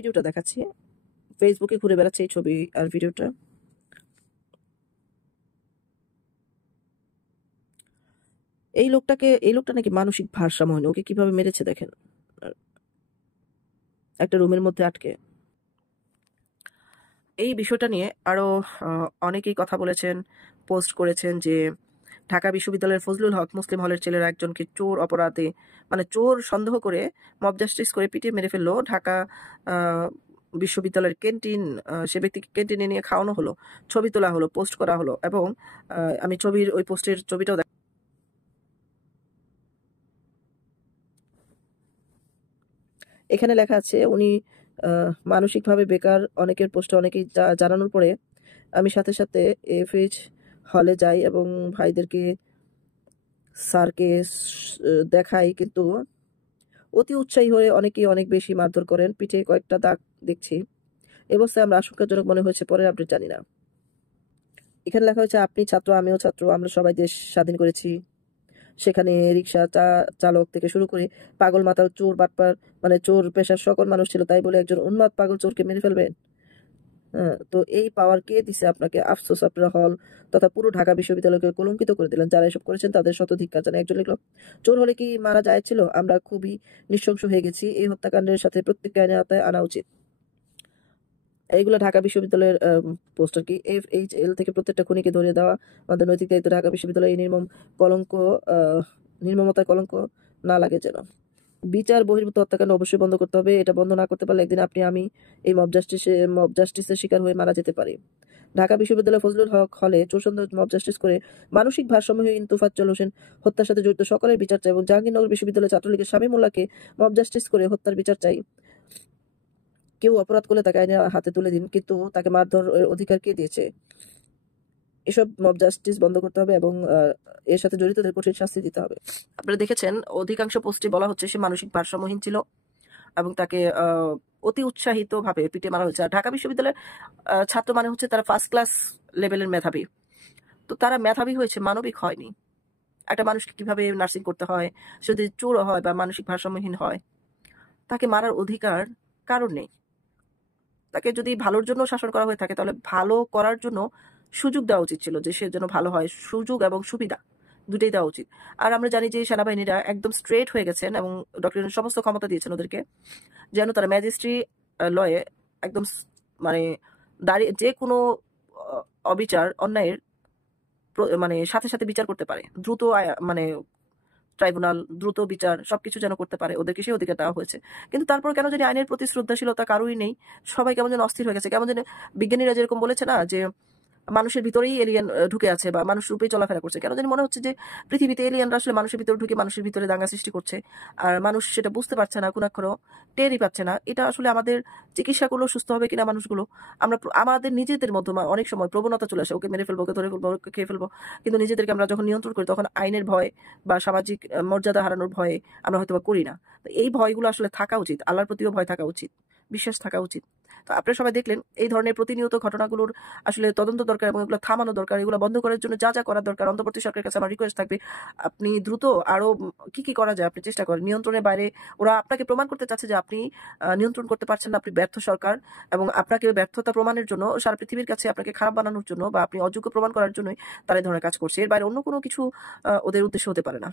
ভিডিওটা দেখাচ্ছি, ফেসবুকে ঘুরে বেড়াচ্ছে এই ছবি আর ভিডিওটা। এই লোকটা নাকি মানসিক ভারসাম্যহীন, ওকে কিভাবে মেরেছে দেখেন, একটা রুমের মধ্যে আটকে। এই বিষয়টা নিয়ে আরো অনেকেই কথা বলেছেন, পোস্ট করেছেন যে ঢাকা বিশ্ববিদ্যালয়ের ফজলুল হক মুসলিম হলের ছেলেরা একজনকে চোর অপরাধে, মানে চোর সন্দেহ করে মব জাস্টিস করে পিটিয়ে মেরে ফেললো। ঢাকা বিশ্ববিদ্যালয়ের ক্যান্টিন, সে ব্যক্তিকে ক্যান্টিনে নিয়ে খাওয়ানো হলো, ছবি তোলা হলো, পোস্ট করা হলো, এবং আমি ওই পোস্টের ছবিটাও এখানে লেখা আছে উনি মানসিকভাবে বেকার। অনেকের পোস্টে অনেকেই জানানোর পরে আমি সাথে সাথে এফএইচ হলে যাই এবং ভাইদেরকে, স্যারকে দেখাই, কিন্তু অতি উৎসাহী হয়ে অনেকেই অনেক বেশি মারধর করেন। পিঠে কয়েকটা দাগ দেখছি। এ অবস্থায় আমরা আশঙ্কাজনক মনে হয়েছে, পরের আপডেট জানি না। এখানে লেখা হয়েছে আপনি ছাত্র, আমিও ছাত্র, আমরা সবাই দেশ স্বাধীন করেছি। সেখানে রিক্সা চালক থেকে শুরু করে পাগল মাতাল চোর বাটপার, মানে চোর পেশার সকল মানুষ ছিল, তাই বলে একজন উন্মাদ পাগল চোরকে মেরে ফেলবেন? হ্যাঁ, তো এই পাওয়ার কে দিছে আপনাকে? আফসোস, আপনারা হল তথা পুরো ঢাকা বিশ্ববিদ্যালয়কে কলঙ্কিত করে দিলেন। যারা এসব করেছেন তাদের শতধিক্কার জানাই। একজন লিখল, চোর হলে কি মারা যায় ছিল? আমরা খুবই নৃশংস হয়ে গেছি। এই হত্যাকাণ্ডের সাথে প্রত্যেককে আইনের আওতায় আনা উচিত। এইগুলো ঢাকা বিশ্ববিদ্যালয়ের পোস্টার কি FHL থেকে প্রত্যেকটা খুনিকে ধরিয়ে দেওয়া আমাদের নৈতিক দায়িত্ব। ঢাকা বিশ্ববিদ্যালয়ে এই কলঙ্ক, নির্মমতার কলঙ্ক না লাগে যেন। বিচার বহির্ভূত হত্যাকাণ্ড অবশ্যই বন্ধ করতে হবে। এটা বন্ধ না করতে পারলে একদিন আপনি আমি এই মব জাস্টিসের শিকার হয়ে মারা যেতে পারি। ঢাকা বিশ্ববিদ্যালয় ফজলুল হক হলে চোর সন্দেহ মব জাস্টিস করে মানসিক ভারসাম্যহীন তোফাজ্জল হোসেন হত্যার সাথে জড়িত সকলের বিচার চাই, এবং জাহাঙ্গীরনগর বিশ্ববিদ্যালয় ছাত্রলীগের শামীমুল্লাহকে মব জাস্টিস করে হত্যার বিচার চাই। কেউ অপরাধ করলে তাকে আইনের হাতে তুলে দিন, কিন্তু তাকে মারধর অধিকার কে দিয়েছে? এসব মব জাস্টিস বন্ধ করতে হবে এবং এর সাথে জড়িতদের কঠিন শাস্তি দিতে হবে। আপনারা দেখেছেন অধিকাংশ পোস্টে বলা হচ্ছে সে মানসিক ভারসাম্যহীন ছিল এবং তাকে অতি উৎসাহিত ভাবে পিটে মারা হয়েছে। আর ঢাকা বিশ্ববিদ্যালয়ের ছাত্র মানে হচ্ছে তারা ফার্স্ট ক্লাস লেভেলের মেধাবী, তো তারা মেধাবী হয়েছে, মানবিক হয়নি। একটা মানুষকে কিভাবে নার্সিং করতে হয়, যদি চোর হয় বা মানসিক ভারসাম্যহীন হয়, তাকে মারার অধিকার কারণ নেই। তাকে যদি ভালোর জন্য শাসন করা হয়ে থাকে তাহলে ভালো করার জন্য সুযোগ দেওয়া উচিত ছিল, যে সে যেন ভালো হয়। সুযোগ এবং সুবিধা দুটোই দেওয়া উচিত। আর আমরা জানি যে সেনাবাহিনীরা একদম স্ট্রেট হয়ে গেছেন এবং ডক্টর সমস্ত ক্ষমতা দিয়েছেন ওদেরকে, যেন তারা ম্যাজিস্ট্রি লয়ে একদম মানে দাঁড়িয়ে যে কোনো অবিচার অন্যায়ের মানে সাথে সাথে বিচার করতে পারে, দ্রুত মানে ট্রাইব্যুনাল দ্রুত বিচার সবকিছু যেন করতে পারে, ওদেরকে সেই অধিকার দেওয়া হয়েছে। কিন্তু তারপর কেন জানি আইনের প্রতি শ্রদ্ধাশীলতা কারোই নেই। সবাই কেমন যেন অস্থির হয়ে গেছে। কেমন যেন বিজ্ঞানীরা যেরকম বলেছে না যে মানুষের ভিতরেই এলিয়েন ঢুকে আছে বা মানুষ রূপেই চলাফেরা করছে, কেন জানি মনে হচ্ছে যে পৃথিবীতে এলিয়েনরা আসলে মানুষের ভিতরে ঢুকে মানুষের ভিতরে দাঙ্গা সৃষ্টি করছে, আর মানুষ সেটা বুঝতে পারছে না, কোনাক্ষরও টেরই পাচ্ছে না। এটা আসলে আমাদের চিকিৎসা করলেও সুস্থ হবে কিনা মানুষগুলো, আমরা আমাদের নিজেদের মধ্যে অনেক সময় প্রবণতা চলে আসে, ওকে মেরে ফেলবো, ওকে ধরে ফেলবো, ওকে খেয়ে ফেলবো। কিন্তু নিজেদেরকে আমরা যখন নিয়ন্ত্রণ করি তখন আইনের ভয় বা সামাজিক মর্যাদা হারানোর ভয়ে আমরা হয়তো করি না। তো এই ভয়গুলো আসলে থাকা উচিত, আল্লাহর প্রতিও ভয় থাকা উচিত, বিশ্বাস থাকা উচিত। তো আপনারা সবাই দেখলেন এই ধরনের প্রতিনিয়ত ঘটনাগুলোর আসলে তদন্ত দরকার এবং এগুলো থামানো দরকার। এগুলো বন্ধ করার জন্য যা যা করার দরকার, অন্তর্বর্তী সরকারের কাছে আমার রিকোয়েস্ট থাকবে, আপনি দ্রুত আরো কি করা যায় আপনি চেষ্টা করেন। নিয়ন্ত্রণের বাইরে ওরা আপনাকে প্রমাণ করতে চাচ্ছে যে আপনি নিয়ন্ত্রণ করতে পারছেন না, আপনি ব্যর্থ সরকার, এবং আপনাকে ব্যর্থতা প্রমাণের জন্য সারা পৃথিবীর কাছে আপনাকে খারাপ বানানোর জন্য বা আপনি অযোগ্য প্রমাণ করার জন্যই তারা এই ধরনের কাজ করছে। এর বাইরে অন্য কোনো কিছু ওদের উদ্দেশ্য হতে পারে না।